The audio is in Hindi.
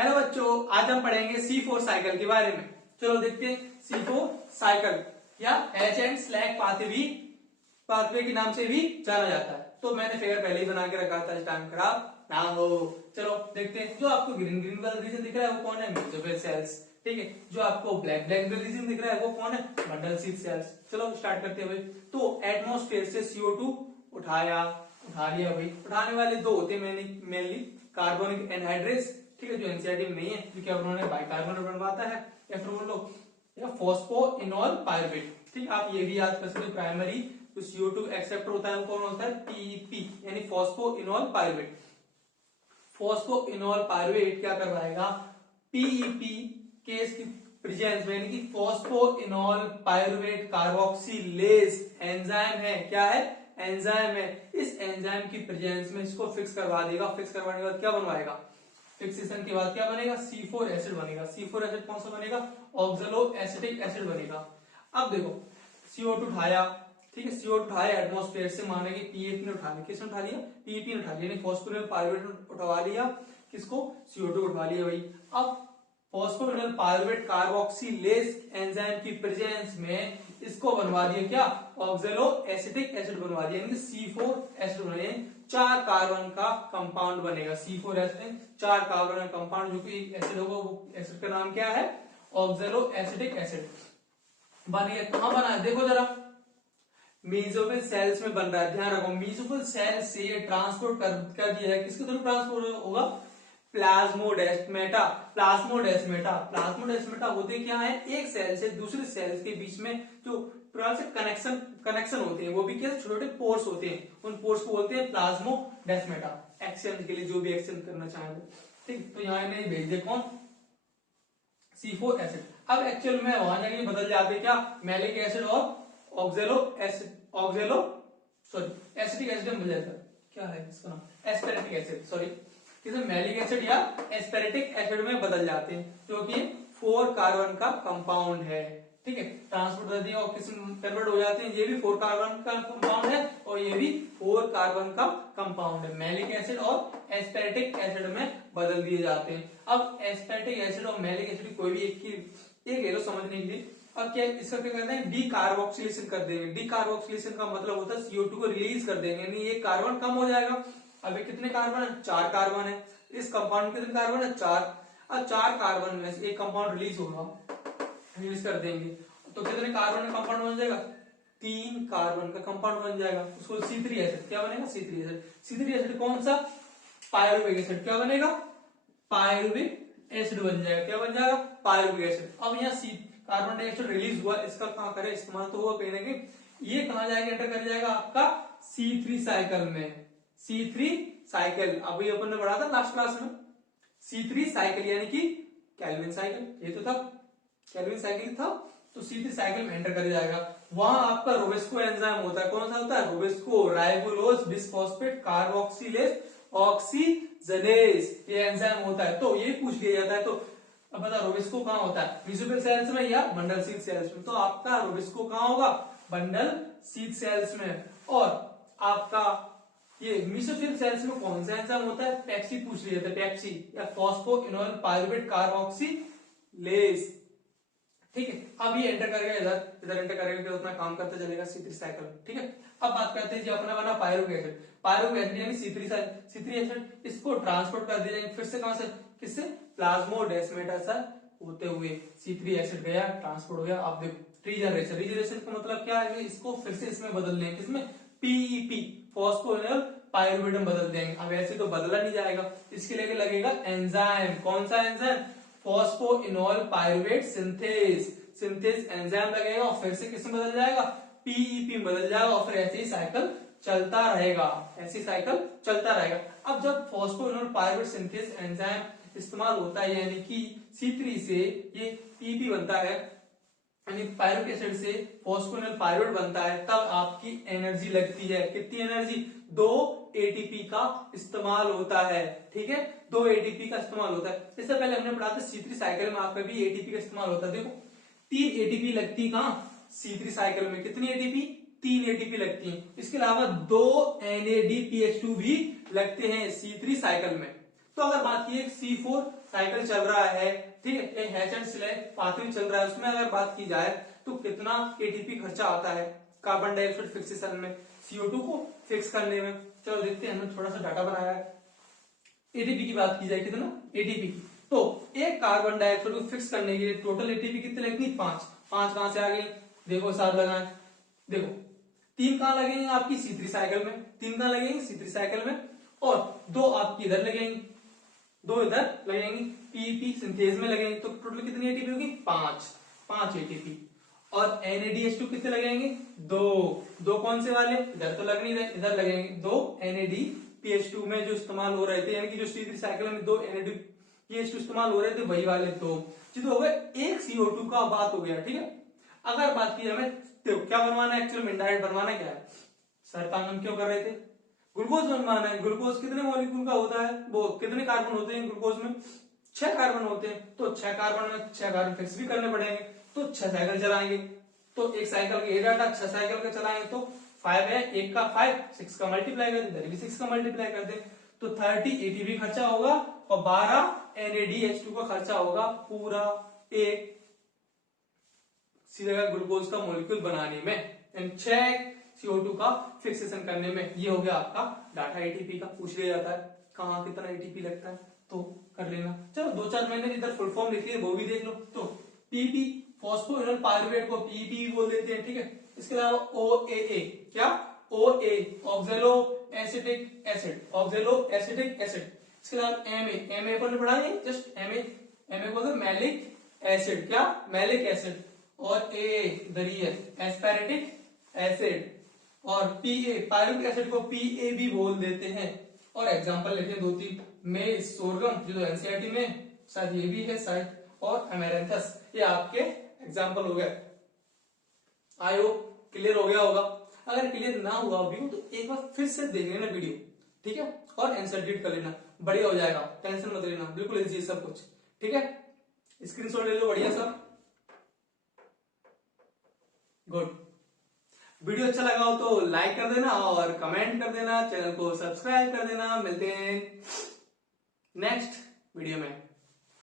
हेलो बच्चों, आज हम पढ़ेंगे C4 साइकिल के बारे में। चलो देखते हैं C4 साइकिल या एच एंड स्लैग पाथवे के नाम से भी जाना जाता है। तो मैंने फिगर पहले ही बना के रखा था, इस टाइम खराब ना हो। चलो देखते हैं, जो आपको ग्रीन ग्रीन वाला रीजन दिख रहा है वो कौन है? Mesophyll cells. ठीक है, जो आपको ब्लैक ब्लैक रीजन दिख रहा है वो कौन है? Bundle sheath sales. चलो स्टार्ट करते हैं भाई। तो एटमॉस्फेयर से CO2 उठा लिया भाई। उठाने वाले दो होते हैं मेनली कार्बोनिक एनहाइड्रेट्स। ठीक है, जो एनसीईआरटी में नहीं है क्योंकि अब उन्होंने बाइकार्बोनेट बनवाता है, या फिर बोल लो या फॉस्फोइनॉल पायरुवेट। ठीक, आप ये भी याद कर सकते हो। प्राइमरी जो CO2 एक्सेप्टर होता है वो कौन होता है? PEP यानी फॉस्फोइनॉल पायरुवेट। फॉस्फोइनॉल पायरुवेट क्या करवाएगा? PEP के प्रेजेंस में, यानी कि फॉस्फोइनॉल पायरुवेट कार्बोक्सिलेज एंजाइम है। क्या है? एंजाइम है। इस एंजाइम की प्रेजेंस में इसको फिक्स करवा देगा। फिक्स करवाने के बाद क्या बनवाएगा? फिक्सेशन के बाद क्या बनेगा? C4 एसिड बनेगा। C4 एसिड कौन सा बनेगा? ऑक्सलो एसिटिक एसिड बनेगा। अब देखो, CO2 उठाया, ठीक है, CO2 उठाया एटमॉस्फेयर से, माना कि PEP ने उठा लिया। किसने उठा लिया? PEP ने उठा लिया, यानी फॉस्फोरिल पायरुवेट उठवा लिया। किसको? CO2 उठवा लिया भाई। अब फॉस्फोरिल पायरुवेट कार्बोक्सिलेज एंजाइम की प्रेजेंस में इसको बनवा दिया क्या? ऑक्सलो एसिटिक एसिड बनवा दिया, यानी C4 एसिड बना दिया। 4 कार्बन का कंपाउंड बनेगा। C4 एसिड 4 कार्बन का कंपाउंड, जो कि एसिड होगा, वो एसिड का नाम क्या है? ऑक्सलो एसिटिक एसिड बन गया। कहां बना है देखो जरा, मेसोफिल सेल्स में बन रहा है। ध्यान रखो, मेसोफिल सेल से ये ट्रांसपोर्ट कर दिया है। किसके थ्रू ट्रांसपोर्ट होगा? प्लाज्मोडेस्माटा। प्लाज्मोडेस्माटा होते क्या है? एक सेल से दूसरे सेल के बीच में जो से कनेक्शन होते हैं, वो भी क्या? छोटे पोर्स होते हैं। उन पोर्स को बोलते हैं प्लाज्मोडेस्माटा। एक्सचेंज के लिए जो भी एक्सचेंज करना चाहे वो। ठीक, तो यहाँ इन्हें भेज दे कौन? C4 acid. अब एक्चुअल में वहां जाके बदल जाते क्या? मैलिक एसिड और एसिटिक एसिड में बदल जाता है। क्या है इसका नाम? Aspartic acid. सॉरी, किसे? मैलिक एसिड या एस्पेरेटिक एसिड में बदल जाते हैं, क्योंकि 4 कार्बन का कंपाउंड है। ठीक है, ट्रांसपोर्ट कर दिया और किस कन्वर्ट हो जाते हैं। ये भी 4 कार्बन का कंपाउंड है और ये भी 4 कार्बन का कंपाउंड है। मैलिक एसिड और एस्पेरेटिक एसिड में बदल दिए जाते हैं। अब एस्पेरेटिक एसिड और मैलिक एसिड कोई भी एक ले लो समझने के लिए। अब क्या इसका क्या करते हैं? डीकार्बोक्सिलेशन कर देंगे। डीकार्बोक्सिलेशन का मतलब होता है CO2 को रिलीज कर देंगे, यानी एक कार्बन कम हो जाएगा। अभी कितने कार्बन है? 4 कार्बन है। इस कंपाउंड में कितने कार्बन है? 4। अब 4 कार्बन में से एक कंपाउंड रिलीज होगा, रिलीज कर देंगे, तो कितने कार्बन का कंपाउंड बन जाएगा? 3 कार्बन का कंपाउंड बन जाएगा। उसको C3 एसिड क्या बनेगा? C3 acid. C3 एसिड कौन सा? Pyruvic acid. क्या बनेगा? पायरुविक एसिड बन जाएगा। क्या बन जाएगा? Pyruvic acid. अब यहाँ कार्बन डाइऑक्साइड रिलीज हुआ, इसका कहां करे इस्तेमाल? तो हुआ कहीं ना कहीं ये कहां जाएगा? एंटर कर जाएगा आपका C3 साइकिल में। C3 साइकिल अभी अपन ने पढ़ा था लास्ट क्लास में। C3 साइकिल यानी कि कैल्विन साइकिल, ये तो था कैल्विन साइकिल था। तो C3 साइकिल में एंटर कर जाएगा। वहां आपका रोबेस्को एंजाइम होता है। कौन सा होता है? रोबेस्को राइबोलोज बिसफॉस्फेट कार्बोक्सिलेज ऑक्सीजनेज, ये एंजाइम होता है। तो ये पूछ लिया जाता है, तो अब बता रोबेस्को कहां होता है? मेसोफिल सेल्स में या बंडल शीथ सेल्स में? तो आपका रोबेस्को कहां होगा? बंडल शीथ सेल्स में। और आपका ये मेसोफिल सेल्स में कौन सा एंजाइम होता है? पेप्सी पूछ लिया जाता है। पेप्सी या फॉस्फोइनॉल पायरुवेट कार्बोक्सिलेज। ठीक है, अब ये एंटर करेगा इधर एंटर करेगा तो अपना काम करते चलेगा C3 साइकिल। ठीक है, अब बात करते हैं जी अपना बना पायरुविक एसिड। पायरुविक एसिड यानी C3 एसिड, इसको ट्रांसपोर्ट कर दिया जाएगा। फिर से कहां से? किससे? प्लाज्मोडेस्माटा से होते हुए C3 एसिड गया, ट्रांसपोर्ट हो गया। अब देखो रीजनरेशन का मतलब क्या है? इसको फिर से इसमें बदल देंगे। किसमें? PEP फॉस्फोइनॉल पायरुवेट में बदल देंगे। अब ऐसे तो बदला नहीं जाएगा, इसके लिए लगेगा एंजाइम। कौन सा enzyme? Phosphoenol pyruvate synthase enzyme लगेगा और फिर से किसमें बदल जाएगा? PEP में बदल जाएगा और फिर ऐसे ही साइकिल चलता रहेगा। अब जब फॉस्फोइनॉल पायरुवेट सिंथेस एंजाइम इस्तेमाल होता है, यानी कि C3 से ये PEP बनता है, यानी पायरुविक एसिड से फॉस्फोइनॉल पायरुवेट बनता है, तब आपकी एनर्जी लगती है। कितनी एनर्जी? 2 ATP का इस्तेमाल होता है। ठीक है, 2 ATP का इस्तेमाल होता है। इससे पहले हमने पढ़ा था C3 साइकिल में आपका भी ATP का इस्तेमाल होता है। देखो 3 ATP लगती है कहां? C3 साइकिल में। कितनी ATP? 3 ATP लगती है। इसके अलावा 2 NADPH2 भी लगते हैं C3 साइकिल में। तो अगर बात की C4 साइकिल चल रहा है, ठीक है, एक हैच एंड स्लैग पाथवे चल रहा है, उसमें अगर बात की जाए तो कितना एटीपी खर्चा आता है कार्बन डाइऑक्साइड फिक्सेशन में, CO2 को फिक्स करने में। चलो देखते हैं, हमने थोड़ा सा डाटा बनाया है। एटीपी की बात की जाए, कितना एटीपी, तो एक कार्बन डाइऑक्साइड को फिक्स करने के लिए टोटल एटीपी कितने लगेंगे, 5। 5 कहां से आ गई, देखो हिसाब लगाएं, देखो 3 कहां लगेंगे आपकी C3 साइकिल में, 3 कहां लगेंगे C3 साइकिल में, और 2 आपकी इधर लगेंगे, 2 इधर लगेंगे, पीपी सिंथेज में लगेंगे, तो टोटल कितनी एटीपी होगी, 5 एटीपी। और NADH2 कितने लगेंगे, 2 कौन से वाले, इधर तो लग नहीं रहे, इधर लगेंगे 2 NADPH2 में जो इस्तेमाल हो रहे थे, यानी कि जो C3 साइकिल में 2 NADPH2 इस्तेमाल हो रहे थे, वही वाले 2 हो गए, एक CO2 का बात हो गया, ठीक है। अगर बात की हमें तो क्या बनवाना है, एक्चुअली इंडायरेक्ट बनवाना क्या है, सर काम हम क्यों कर रहे थे, ग्लूकोज बनवाना है। ग्लूकोज कितने मॉलिक्यूल का होता है, वो कितने कार्बन होते हैं ग्लूकोज में, 6 कार्बन होते हैं, तो 6 कार्बन में 6 कार्बन फिक्स भी करने पड़ेंगे, तो 6 साइकिल चलाएंगे, तो एक साइकिल के ये डाटा 6 साइकिल का चलाएंगे, तो 5 है, एक का 5, 6 का मल्टीप्लाई कर दे, 6 का मल्टीप्लाई कर दे, तो 30 एटीपी खर्चा होगा और 12 NADH2 का खर्चा होगा पूरा एक सीधा ग्लूकोज का मॉलिक्यूल बनाने में, एंड 6 CO2 का फिक्सेशन करने में। ये हो गया आपका डाटा एटीपी का। पूछ लिया जाता है कहाँ कितना एटीपी लगता है, तो कर लेना। चलो 2-4 महीने इधर फुल फॉर्म लिखी है, वो भी देख लो। तो पीपी फॉस्फोइनोल पायरुवेट को पीपी भी बोल देते हैं, ठीक है। इसके अलावा OAA, क्या OA oxalo acetic acid, oxalo acetic acid. इसके अलावा MA पर पढ़ा है, जस्ट MA बोलते मैलिक एसिड, क्या मैलिक एसिड। और AA दरी है एस्पेरेटिक एसिड, और PA पायरुविक एसिड को PA भी बोल देते हैं। और एग्जांपल लिखे 2-3, मेज, सोरगम, जो एनसीईआरटी में शायद ये भी है शायद, और अमेरंथस, ये आपके एग्जांपल हो गए। आई होप क्लियर हो गया होगा। अगर क्लियर ना हुआ भी हो तो एक बार फिर से देख लेना वीडियो, ठीक है, और आंसर रीड कर लेना, बढ़िया हो जाएगा, टेंशन मत लेना, बिल्कुल इजी है सब कुछ, ठीक है। स्क्रीनशॉट ले लो, बढ़िया सा, गुड। वीडियो अच्छा लगा हो तो लाइक कर देना और कमेंट कर देना, चैनल को सब्सक्राइब कर देना। मिलते हैं नेक्स्ट वीडियो में।